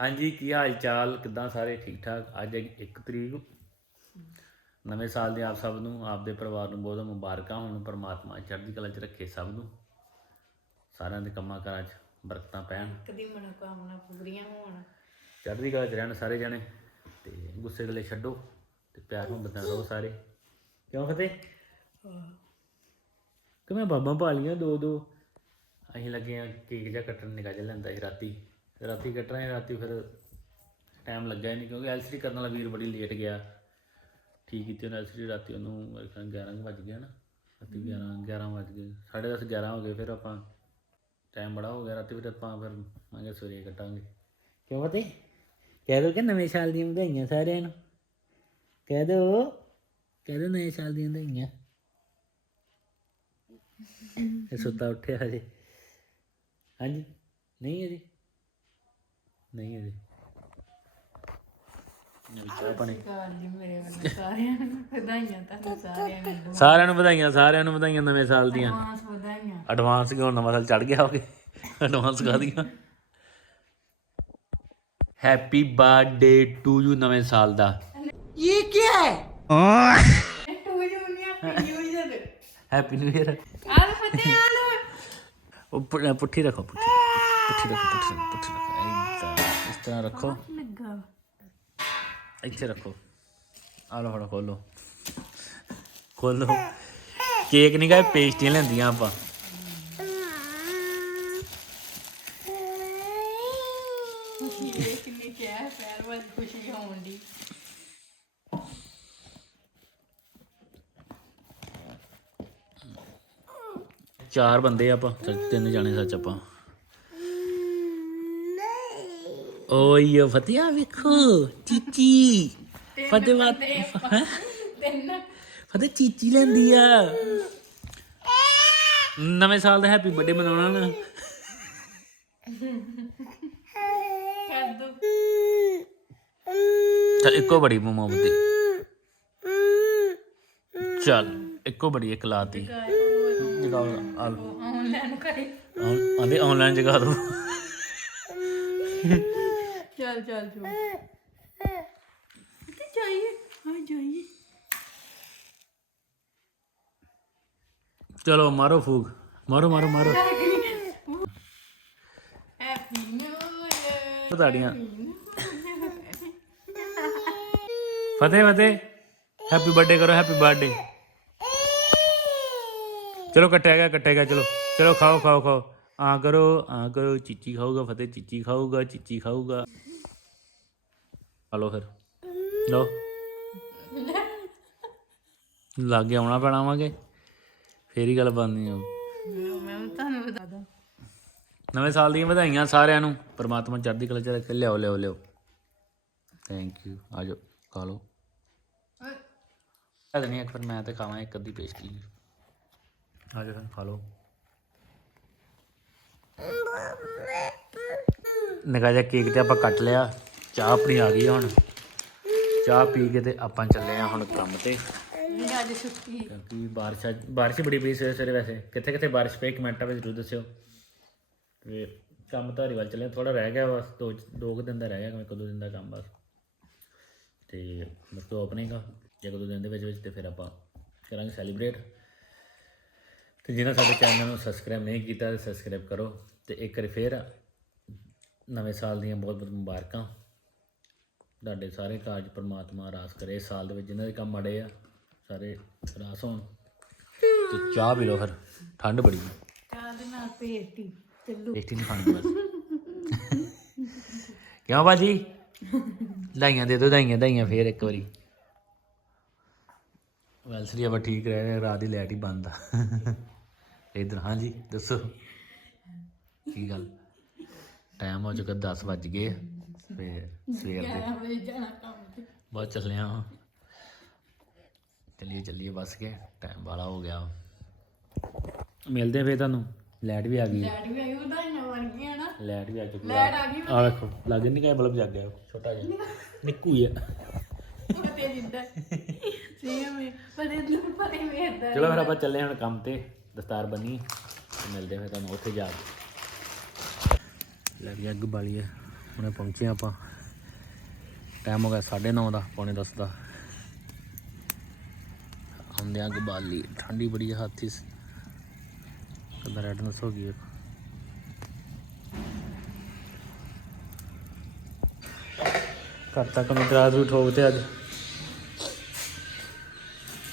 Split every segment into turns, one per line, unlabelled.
ਹਾਂਜੀ ਕੀ ਹਾਲ ਚਾਲ ਕਿਦਾਂ ਸਾਰੇ ਠੀਕ ਠਾਕ ਅੱਜ 1 ਤਰੀਕ। ਨਵੇਂ ਸਾਲ ਦੇ ਆਪ ਸਭ ਨੂੰ ਆਪਦੇ ਪਰਿਵਾਰ ਨੂੰ ਬਹੁਤ ਮੁਬਾਰਕਾਂ। ਹੋਣ ਪਰਮਾਤਮਾ ਚੜ੍ਹਦੀ ਕਲਾ 'ਚ ਰੱਖੇ ਸਭ ਨੂੰ। ਸਾਰਿਆਂ ਦੇ ਕੰਮਾਂ ਕਾਰਾਂ 'ਚ ਬਰਕਤਾਂ ਪੈਣ।
ਕਦੀ ਮਨੋਕਾਮਨਾ ਪੂਰੀਆਂ ਹੋਣ।
ਚੜ੍ਹਦੀ ਕਲਾ 'ਚ ਰਹਿਣ ਸਾਰੇ ਜਣੇ। ਤੇ ਗੁੱਸੇ ਗਲੇ ਛੱਡੋ ਤੇ ਪਿਆਰ ਮੁਹੱਬਤ ਨਾਲ ਰਹੋ ਸਾਰੇ। ਕਿਉਂ ਫਤਿਹ? ਕਿ ਮੈਂ ਬਾਬਾ ਪਾ ਲੀਆਂ ਦੋ ਦੋ ਅਸੀਂ ਲੱਗੇ ਆ ਕੇਕ ਜਿਹਾ ਕੱਟਣ ਨਿਕਾ ਲੈਂਦਾ ਸੀ ਰਾਤੀ। ਰਾਤੀ ਕੱਟਣਾ ਰਾਤੀ ਫਿਰ ਟਾਈਮ ਲੱਗਾ ਨਹੀਂ ਕਿਉਂਕਿ ਐਲਸੀਡੀ ਕਰਨ ਵਾਲਾ ਵੀਰ ਬੜੀ ਲੇਟ ਗਿਆ। ਠੀਕ ਕੀਤੀ ਉਹਨੇ ਐਲਸੀਡੀ ਰਾਤੀ ਉਹਨੂੰ, ਮੇਰੇ ਖਿਆਲ 11 ਕੁ ਵੱਜ ਗਿਆ ਨਾ ਰਾਤੀ 11 11 ਵੱਜ ਗਏ। 10:30 11 ਹੋ ਗਏ, ਫਿਰ ਆਪਾਂ ਟਾਈਮ ਬੜਾ ਹੋ ਗਿਆ। ਰਾਤੀ ਫਿਰ ਆਪਾਂ ਫਿਰ ਮੰਗੇ ਸਵੇਰੇ ਕੱਟਾਂਗੇ। ਕਿਉਂ ਪਤੇ ਕਹਿ ਦੋ ਕਿ ਨਵੇਂ ਸਾਲ ਦੀਆਂ ਵਧਾਈਆਂ ਸਾਰਿਆਂ ਨੂੰ। ਕਹਿ ਦੋ ਕਹਿ ਦੋ ਨਵੇਂ ਸਾਲ ਦੀਆਂ ਵਧਾਈਆਂ। ਇਹ ਸੁੱਤਾ ਉੱਠਿਆ ਹਜੇ। ਹਾਂਜੀ, ਨਹੀਂ ਅਜੇ ਨਹੀਂ ਅਜੇ। ਨਹੀਂ ਚਾਹ ਪਾਣੀ
ਕਾਲ ਜੀ ਮੇਰੇ ਵੱਲੋਂ ਸਾਰਿਆਂ ਨੂੰ ਵਧਾਈਆਂ ਤੁਹਾਨੂੰ ਸਾਰਿਆਂ ਨੂੰ।
ਸਾਰਿਆਂ ਨੂੰ ਵਧਾਈਆਂ ਨਵੇਂ ਸਾਲ ਦੀਆਂ। ਐਡਵਾਂਸ ਕਿ ਹੁਣ ਨਵਾਂ ਸਾਲ ਚੜ ਗਿਆ ਹੋਗੇ ਐਡਵਾਂਸ ਕਾ ਦੀਆਂ ਹੈਪੀ ਬਰਥਡੇ ਟੂ ਯੂ ਨਵੇਂ ਸਾਲ ਦਾ।
ਟੂ ਜੂਨੀਆ ਪੀਯੂਜਰ
ਹੈਪੀ ਨਿਊ ਇਅਰ
ਆਲ ਫਤੇ ਆਲ।
ਉਹ ਪੁੱਠੀ ਰੱਖੋ ਪੁੱਠੀ। ਪੁੱਠੀ ਰੱਖੋ ਪੁੱਠੀ ਰੱਖੋ ਪੁੱਠੀ ਰੱਖੋ। ਤਰ੍ਹਾਂ ਰੱਖੋ।
ਲੱਗਾ
ਇੱਥੇ ਰੱਖੋ। ਆ ਲੋ ਫੜੋ ਖੋਲੋ। ਖੋਲੋ। ਕੇਕ ਨਹੀਂ ਗਾ ਪੇਸਟੀਆਂ ਲੈਂਦੀਆਂ ਆਪਾਂ।
ਇਹ ਕਿੰਨੀ ਕਿਹਾ ਪੈਰ ਵੱਲ ਖੁਸ਼ੀ ਹੋਣ ਦੀ
ਚਾਰ ਬੰਦੇ ਆਪਾਂ ਤਿੰਨ ਜਾਣੇ ਸੱਚ ਆਪਾਂ। ਓਏ ਫਤਿਆ ਵੇਖੋ ਚੀਚੀ। ਬਾਤ
ਤਿੰਨ।
ਫਤਿਹ ਚੀਚੀ ਲੈਂਦੀ ਆ। ਨਵੇਂ ਸਾਲ ਦਾ ਹੈਪੀ ਬਰਥਡੇ ਮਨਾਉਣਾ ਨਾ। ਚੱਲ ਇੱਕੋ ਬੜੀ ਮੋਮਬਤੀ ਚੱਲ ਇੱਕੋ ਬੜੀ ਇੱਕ ਲਾਤੀ। ਜਗਾਓ ਆ ਲਓ
ਆਨਲਾਈਨ ਕਰੇ।
ਆਂਦੇ ਆਨਲਾਈਨ ਜਗਾ ਦੋ।
ਚੱਲ ਚੱਲ ਚੋ ਕਿੱਥੇ ਜਾਈਏ ਹਾਂ ਜਾਈਏ
ਚਲੋ ਮਾਰੋ ਫੂਕ ਮਾਰੋ ਮਾਰੋ ਮਾਰੋ
ਹੈਪੀ ਨਿਊ ਇਅਰ
ਪਤਾੜੀਆਂ ਫਤਿਹ ਫਤਿਹ ਹੈਪੀ ਬਰਥਡੇ ਕਰੋ ਹੈਪੀ ਬਰਥਡੇ ਚਲੋ ਕੱਟਿਆ ਗਿਆ ਕੱਟਿਆ ਗਿਆ ਚਲੋ ਚਲੋ ਖਾਓ ਖਾਓ ਖਾਓ ਆ ਕਰੋ ਆ ਕਰੋ ਚੀਚੀ ਖਾਊਗਾ ਫਿਰ। ਲੋ ਲਾਗੇ ਆਉਣਾ ਪੈਣਾ ਵਾਂਗੇ ਫੇਰ ਹੀ ਗੱਲ ਬਣਨੀ ਹੋ
ਮੈਂ ਤੁਹਾਨੂੰ ਬਤਾ ਦਾਂ
ਨਵੇਂ ਸਾਲ ਦੀਆਂ ਵਧਾਈਆਂ ਸਾਰਿਆਂ ਨੂੰ। ਪਰਮਾਤਮਾ ਚੜ੍ਹਦੀ ਕਲਾ ਚ ਰੱਖੇ। ਲਿਆਓ ਲਿਆਓ ਲਿਆਓ। ਥੈਂਕ ਯੂ ਆ ਜਾਓ, ਖਾ ਲਓ। ਆ ਨਹੀਂ ਇੱਕ ਫਿਰ ਮੈਂ ਤੇ ਖਾਵਾਂ ਇੱਕ ਅੱਧੀ ਪੇਸ਼ਕੀ ਆ ਜਾਓ ਫਿਰ, ਖਾ ਲਓ। ਨਿਕਾ ਜਿਹਾ ਕੇਕ ਤੇ ਆਪਾਂ ਕੱਟ ਲਿਆ। ਚਾਹ ਆਪਣੀ ਆ ਗਈ ਹੁਣ। ਚਾਹ ਪੀ ਕੇ ਤੇ ਆਪਾਂ ਚੱਲੇ ਆ ਹੁਣ ਕੰਮ ਤੇ।
ਅੱਜ ਛੁੱਟੀ
ਕਿਉਂਕਿ ਬਾਰਿਸ਼ ਅੱਜ- ਬਾਰਿਸ਼ ਬੜੀ ਪਈ ਸਵੇਰੇ ਸਵੇਰੇ ਵੈਸੇ। ਕਿੱਥੇ ਕਿੱਥੇ ਬਾਰਿਸ਼ ਪਈ? ਕਮੈਂਟਾਂ ਵਿੱਚ ਜ਼ਰੂਰ ਦੱਸਿਓ। ਤੇ ਕੰਮ ਧਾਰੀਵਾਲ ਚੱਲੇ ਥੋੜਾ ਰਹਿ ਗਿਆ ਬਸ। ਦੋ ਦੋ ਕੁ ਦਿਨ ਦਾ ਰਹਿ ਗਿਆ ਕਿਵੇਂ ਕਦੋਂ ਦਿਨ ਦਾ ਕੰਮ ਬਸ। ਤੇ ਮਤਲਬ ਆਪਣੇ ਆ। ਜੇ ਕਦੋਂ ਦਿਨ ਦੇ ਵਿੱਚ ਵਿੱਚ ਤੇ ਫਿਰ ਆਪਾਂ ਕਰਾਂਗੇ ਸੈਲੀਬ੍ਰੇਟ ਤੇ ਜਿਹਨਾਂ ਸਾਡੇ ਚੈਨਲ ਨੂੰ ਸਬਸਕ੍ਰਾਈਬ ਨਹੀਂ ਕੀਤਾ ਤੇ ਸਬਸਕ੍ਰਾਈਬ ਕਰੋ। ਤੇ ਇੱਕ ਵਾਰੀ ਫੇਰ ਨਵੇਂ ਸਾਲ ਦੀਆਂ ਬਹੁਤ ਬਹੁਤ ਮੁਬਾਰਕਾਂ। ਤੁਹਾਡੇ ਸਾਰੇ ਕਾਰਜ ਪ੍ਰਮਾਤਮਾ ਰਾਸ ਕਰੇ ਸਾਲ ਦੇ ਵਿੱਚ ਜਿਨ੍ਹਾਂ ਦੇ ਕੰਮ ਅੜੇ ਆ ਸਾਰੇ ਰਾਸ ਹੋਣ। ਤੇ ਚਾਹ ਪੀ ਲਓ ਫਿਰ ਠੰਡ ਬੜੀ ਹੈ
ਚਾਹ ਦੇ ਨਾਲ ਪੇਸਟੀ ਚੱਲੂ।
ਟੇਸਟੀ ਨਹੀਂ ਖਾਣੀ ਬਸ। ਕਿਉਂ ਬਾਜੀ? ਲਾਈਆਂ ਦੇ ਦੋ ਦਾਈਆਂ ਦਾਈਆਂ ਫੇਰ ਇੱਕ ਵਾਰੀ। ਵੈਲਸਰੀ ਆਪਾਂ ਠੀਕ ਰਹਿ ਰਹੇ ਰਾਤ ਦੀ ਲਾਈਟ ਹੀ ਬੰਦ ਆ। ਇਧਰ ਹਾਂਜੀ ਦੱਸੋ। ਕੀ ਗੱਲ? ਟਾਈਮ ਹੋ ਚੁੱਕਾ 10 ਵੱਜ ਗਏ ਫੇਰ ਸਵੇਰ ਦੇ।
ਵਜੇ ਜਾਣਾ ਕੰਮ ਤੇ।
ਬਹੁਤ ਚੱਲਿਆ ਹਾਂ ਚੱਲੀਏ ਚੱਲੀਏ ਬਸ ਕੇ। ਟਾਈਮ ਬਾਲਾ ਹੋ ਗਿਆ। ਮਿਲਦੇ ਫੇਰ ਤੁਹਾਨੂੰ। ਲਾਈਟ ਵੀ ਆ ਗਈ। ਹੈ।
ਡੈਡੀ ਵੀ ਆਈ ਵਧਾਈਆਂ ਵਰਗੀਆਂ ਨਾ।
ਲਾਈਟ ਵੀ ਆ ਚੁੱਕੀ
ਲੈਟ ਆ ਗਈ
ਆ ਵੇਖੋ ਲੱਗ ਨਹੀਂ ਕਾਇ ਬਲਬ ਜਗ ਗਿਆ। ਛੋਟਾ ਜਿਹਾ। ਨਿੱਕੂ ਹੀ ਆ।
ਪਤੇ ਜਿੱਦਾਂ ਸੇਮ ਹੈ। ਪਰ ਇਹ ਪਰੇ ਮੇਰਦਾ
ਚਲੋ ਫਿਰ ਆਪਾਂ ਚੱਲੇ ਹੁਣ ਕੰਮ ਤੇ। ਦਸਤਾਰ ਬੰਨੀ। ਤੇ ਮਿਲਦੇ ਫਿਰ ਤੁਹਾਨੂੰ ਉੱਥੇ ਜਾ ਕੇ। ਲੈ ਵੀ ਅੱਗ ਬਾਲੀ ਆ। ਹੁਣੇ ਪਹੁੰਚੇ ਆਪਾਂ। ਟਾਈਮ ਹੋ ਗਿਆ 9:30 ਦਾ, ਪੌਣੇ 10 ਦਾ। ਆਉਂਦੇ ਆ ਗਬਾਲੀ ਠੰਡੀ ਬੜੀ ਹੈ ਹਾਥੀ ਕਦਾਂ ਰੈਡਨੈਸ ਹੋ ਗਈ ਕਰਤਾ ਘਰ ਤੱਕ ਮੈਂ ਦਰਾਜ਼ ਵੀ ਠੋਕਤੇ ਅੱਜ।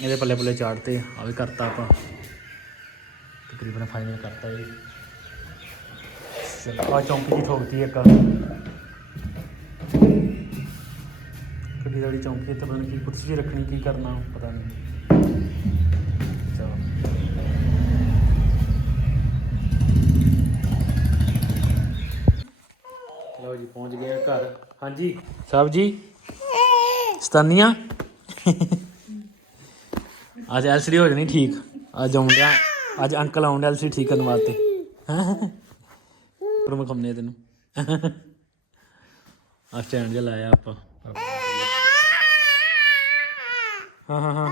ਇਹਦੇ ਪੱਲੇ ਪੱਲੇ ਚਾੜਤੇ ਆ। ਵੀ ਕਰਤਾ ਆਪਾਂ। ਤਕਰੀਬਨ ਫਾਈਨਲ ਕਰਤਾ ਇਹ। ਆ ਚੌਂਕੀ ਦੀ ਠੋਕਤੀ ਇੱਕ। ਵਾਲੀ ਚੌਂਕੀ ਤੇ ਪਤਾ ਨਹੀਂ ਕੀ ਕੁਰਸੀ ਜਿਹੀ ਰੱਖਣੀ, ਕੀ ਕਰਨਾ, ਪਤਾ ਨਹੀਂ ਚਲੋ। ਲਓ ਜੀ, ਪਹੁੰਚ ਗਏ ਆ ਘਰ। ਹਾਂਜੀ। ਸਾਹਿਬ ਜੀ, ਸਤਾਨੀਆਂ? ਅੱਜ ਐਲਸੀਡੀ ਹੋ ਜਾਣੀ ਠੀਕ। ਅੱਜ ਆਉਂਦਿਆਂ, ਅੱਜ ਅੰਕਲ ਆਉਂਦੇ ਐਲਸੀਡੀ ਠੀਕ ਕਰਨ ਵਾਸਤੇ। ਪਰ ਮੈਂ ਕੰਮਨੇ ਤੈਨੂੰ। ਆ ਸਟੈਂਡ ਜਿਹਾ ਲਾਇਆ ਆਪਾਂ। ਹਾਂ ਹਾਂ ਹਾਂ।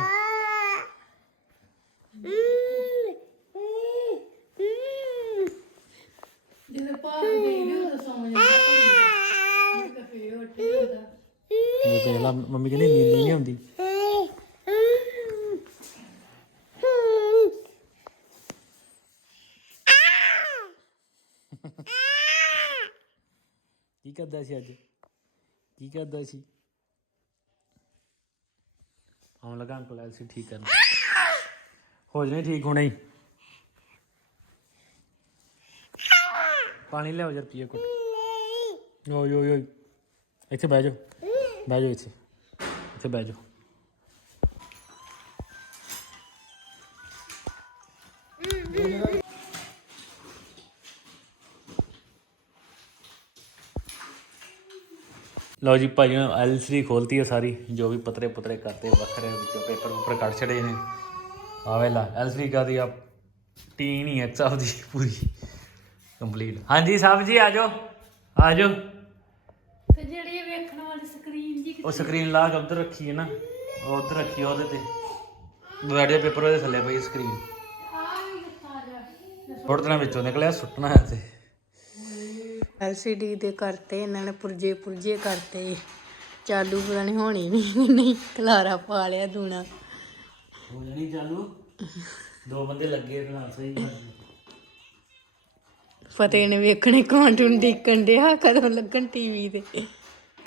ਜਦੋਂ ਭਾਗ ਗਈ ਨਾ ਉਦੋਂ ਸੌਂ ਜਾਂਦਾ ਮੈਂ ਤਾਂ ਫੇਰ ਉੱਠ ਜਾਂਦਾ
ਇਹ ਦੇਖ ਲਾ ਮੰਮੀ ਕਹਿੰਦੀ ਨੀਂਦ ਨਹੀਂ ਆਉਂਦੀ। ਕੀ ਕਰਦਾ ਸੀ ਅੱਜ? ਕੀ ਕਰਦਾ ਸੀ? ਆਉਣ ਲੱਗਾ ਅੰਕਲ ਐਲਸੀ ਠੀਕ ਕਰਨ। ਹੋ ਜਣੇ ਠੀਕ, ਹੋਣੇ ਹੀ। ਪਾਣੀ ਲਿਆਓ ਜਰ ਪੀਏ ਕੁੱਟ ਓਏ ਓਏ ਓਏ। ਇੱਥੇ ਬਹਿ ਜਾਓ ਬਹਿ ਜਾਓ ਇੱਥੇ। ਇੱਥੇ ਬਹਿ ਜਾਓ। ਲਓ ਜੀ ਭਾਜੀ ਨੇ ਐਲਸੀਡੀ ਖੋਲਤੀ ਹੈ ਸਾਰੀ ਜੋ ਵੀ ਪਤਰੇ ਪੁਤਰੇ ਕਰਤੇ ਵੱਖਰੇ ਵਿੱਚੋਂ ਪੇਪਰ ਉੱਪਰ ਕੱਢ ਛੜੇ ਨੇ। ਆਵੇ ਲਾ ਐਲਸੀਡੀ ਕਾਦੀ ਆ ਟੀਨ ਹੀ ਹੈ ਸਾਹਿਬ ਦੀ ਪੂਰੀ ਕੰਪਲੀਟ ਹਾਂਜੀ ਸਾਹਿਬ ਜੀ ਆ ਜਾਓ ਆ ਜਾਓ।
ਤੇ ਜਿਹੜੀ ਇਹ ਵੇਖਣ ਵਾਲੀ ਸਕਰੀਨ ਜੀ
ਉਹ ਸਕਰੀਨ ਲਾ ਕੇ ਉੱਧਰ ਰੱਖੀ ਹੈ ਨਾ ਉਹ ਉੱਧਰ ਰੱਖੀ ਆ ਉਹਦੇ ਤੇ। ਬੈਠੇ ਪੇਪਰ ਉਹਦੇ ਥੱਲੇ ਪਈ ਸਕਰੀਨ
ਆ ਵੀ ਦਿੱਤਾ ਜਾ।
ਥੋੜਾ ਦਿਨਾਂ ਵਿੱਚੋਂ ਨਿਕਲਿਆ ਸੁੱਟਣਾ ਹੈ ਤੇ
ਐਲਸੀਡੀ ਦੇ ਕਰਤੇ ਇਹਨਾਂ ਨੇ ਪੁਰਜੇ ਪੁਰਜੇ ਕਰਤੇ। ਚਾਲੂ ਪਤਾ ਨਹੀਂ ਹੋਣੀ ਨਹੀਂ ਨਹੀਂ ਖਲਾਰਾ ਪਾ ਲਿਆ ਦੂਣਾ।
ਹੋ ਜਾਣੀ ਚਾਲੂ? ਦੋ ਬੰਦੇ ਲੱਗੇ ਬਣਾ ਸਹੀ ਗੱਲ।
ਫਤਿਹ ਨੇ ਵੇਖਣੇ ਕਾਰਟੂਨ ਦੇਖਣ ਡਿਆ ਕਦੋਂ ਲੱਗਣ ਟੀਵੀ ਤੇ।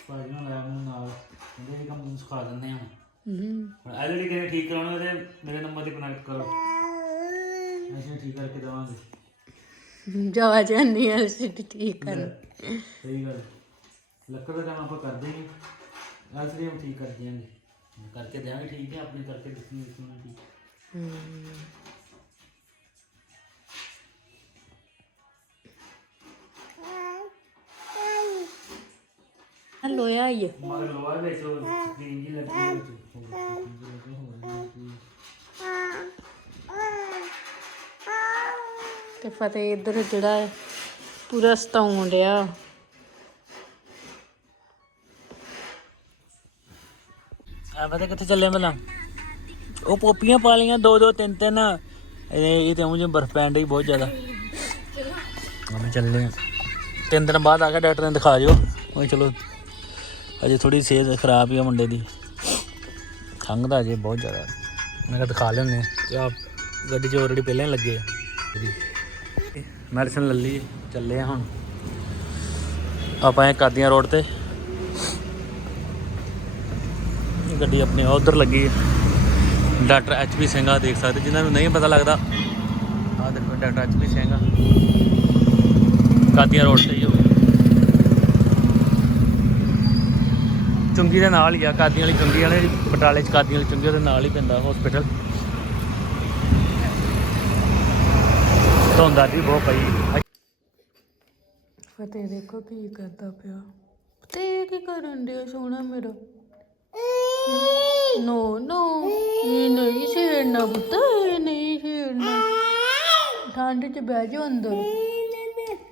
ਭਾਜੀ ਨੂੰ ਲੈ ਮੈਨੂੰ ਨਾਲ ਕਹਿੰਦੇ ਇਹ ਕੰਮ ਨੂੰ ਸਿਖਾ ਦਿੰਦੇ ਹਾਂ
ਹੂੰ।
ਹੁਣ ਐਲਈਡੀ ਕਿਨੇ ਠੀਕ ਕਰਾਉਣਾ ਤੇ ਮੇਰੇ ਨੰਬਰ ਤੇ ਕਨੈਕਟ ਕਰੋ। ਅਸੀਂ ਠੀਕ ਕਰਕੇ ਦਵਾਂਗੇ।
ਜਾ ਜਾਨੀ ਐਲਸੀਡੀ ਠੀਕ ਕਰਨ
ਸਹੀ ਗੱਲ। ਲੱਕੜ ਦਾ ਕੰਮ ਆਪਾਂ ਕਰਦੇ ਹੀ ਐਲਸੀਡੀ ਹਮ ਠੀਕ ਕਰ ਦਿਆਂਗੇ ਕਰਕੇ ਦਿਆਂਗੇ ਠੀਕ ਹੈ ਆਪਣੀ ਕਰਕੇ ਦੱਸਣੀ ਦੱਸਣੀ ਠੀਕ।
ਲੋਇਆ ਆਈ
ਮਗਰ ਲੋਹਾ ਵਿੱਚ ਉਹ ਸਕਰੀਨ ਜੀ ਲੱਗੀ ਹੋਈ ਸੀ
ਤੇ ਫਤਿਹ ਇੱਧਰ ਜਿਹੜਾ ਹੈ, ਪੂਰਾ ਸਤਾਉਣ ਡਿਆ।
ਆ ਪਤਾ ਕਿੱਥੇ ਚੱਲੇ ਮਲਾ ਉਹ ਪੋਪੀਆਂ ਪਾ ਲੀਆਂ ਦੋ ਦੋ ਤਿੰਨ ਤਿੰਨ। ਇਹ ਇਹ ਤੇ ਉਂਝ ਬਰਫ ਪੈਣ ਡਈ ਬਹੁਤ ਜ਼ਿਆਦਾ। ਹਮ ਚੱਲੇ ਤਿੰਨ ਦਿਨ ਬਾਅਦ ਆ ਕੇ ਡਾਕਟਰ ਨੇ ਦਿਖਾ ਜਿਓ ਉਹ ਚਲੋ ਅਜੇ ਥੋੜੀ ਸਿਹਤ ਖਰਾਬ ਹੀ ਆ ਮੁੰਡੇ ਦੀ। ਖੰਘਦਾ ਅਜੇ ਬਹੁਤ ਜ਼ਿਆਦਾ। ਮੈਂ ਕਿਹਾ ਦਿਖਾ ਲੈਣੇ ਤੇ ਆ ਗੱਡੀ 'ਚ ਆਲਰੇਡੀ ਪਹਿਲਾਂ ਹੀ ਲੱਗੇ ਆ। ਮੈਡੀਸਨ ਲੈ ਲਈ ਚੱਲੇ ਆ ਹੁਣ। ਆਪਾਂ ਇਹ ਕਾਦੀਆਂ ਰੋਡ ਤੇ। ਗੱਡੀ ਆਪਣੀ ਉਧਰ ਲੱਗੀ ਹੈ। ਡਾਕਟਰ ਐਚ ਪੀ ਸਿੰਘ ਆ, ਦੇਖ ਸਕਦੇ, ਜਿਨ੍ਹਾਂ ਨੂੰ ਨਹੀਂ ਪਤਾ ਲੱਗਦਾ। ਆ ਦੇਖੋ doctor H P Singh Qadian road ਤੇ ਹੀ ਹੋ ਚੁੰਗੀ ਦੇ ਨਾਲ ਹੀ ਆ ਕਾਦੀਆਂ ਵਾਲੀ ਚੁੰਗੀ ਵਾਲੇ ਬਟਾਲੇ ਚ ਕਾਦੀਆਂ ਵਾਲੀ ਚੁੰਗੀ, ਉਹਦੇ ਨਾਲ ਹੀ ਪੈਂਦਾ ਹਸਪੀਟਲ ਧੁੰਦਾ ਦੀ ਬਹੁਤ ਪਈ।
ਫਤਿਹ ਦੇਖੋ ਕੀ ਕਰਦਾ ਪਿਆ। ਤੇ ਕੀ ਕਰਨ ਡਿਆ ਸੋਹਣਾ ਮੇਰਾ? ਨੋ ਨੋ, ਇਹ ਨਹੀਂ ਛੇੜਨਾ ਪੁੱਤ, ਇਹ ਨਹੀਂ ਛੇੜਨਾ। ਠੰਡ ਚ ਬਹਿ ਜਾ ਅੰਦਰ।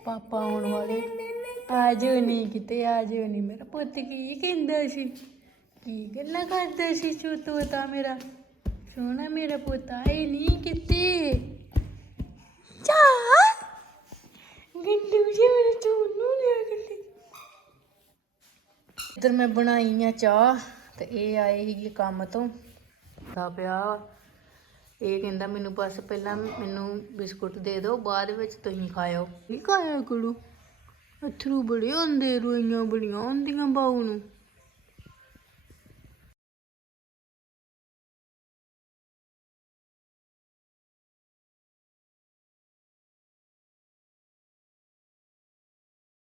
ਪਾਪਾ ਆਉਣ ਵਾਲੇ। ਆ ਜਾਓ ਨਹੀਂ ਕਿਤੇ, ਆ ਜਾਓ ਨਹੀਂ ਮੇਰਾ ਪੁੱਤ ਕੀ ਕਹਿੰਦਾ ਸੀ? ਕੀ ਗੱਲਾਂ ਕਰਦਾ ਸੀ? ਛੋਟੂ ਤਾਂ ਮੇਰਾ। ਸੋਹਣਾ ਮੇਰਾ ਪੁੱਤ, ਆਏ ਨਹੀਂ ਕਿਤੇ। ਚਾ ਗਿੰਦੂ ਜੀ, ਮੇਰੇ ਚੋਨੂ ਲਿਆ ਗੱਲੀ ਇੱਧਰ ਮੈਂ ਬਣਾਈ ਆ ਚਾਹ ਤੇ ਇਹ ਆਏ ਸੀਗੇ ਕੰਮ ਤੋਂ। ਦਾ ਪਿਆ। ਇਹ ਕਹਿੰਦਾ ਮੈਨੂੰ ਬਸ ਪਹਿਲਾਂ ਮੈਨੂੰ ਬਿਸਕੁਟ ਦੇ ਦਿਓ, ਬਾਅਦ ਵਿੱਚ ਤੁਸੀਂ ਖਾਇਓ। ਕੀ ਖਾਇਆ ਕਰੋ ਅਥਰੂ ਬੜੇ ਹੁੰਦੇ, ਰੋਈਆਂ ਬੜੀਆਂ ਹੁੰਦੀਆਂ ਬਾਉ ਨੂੰ।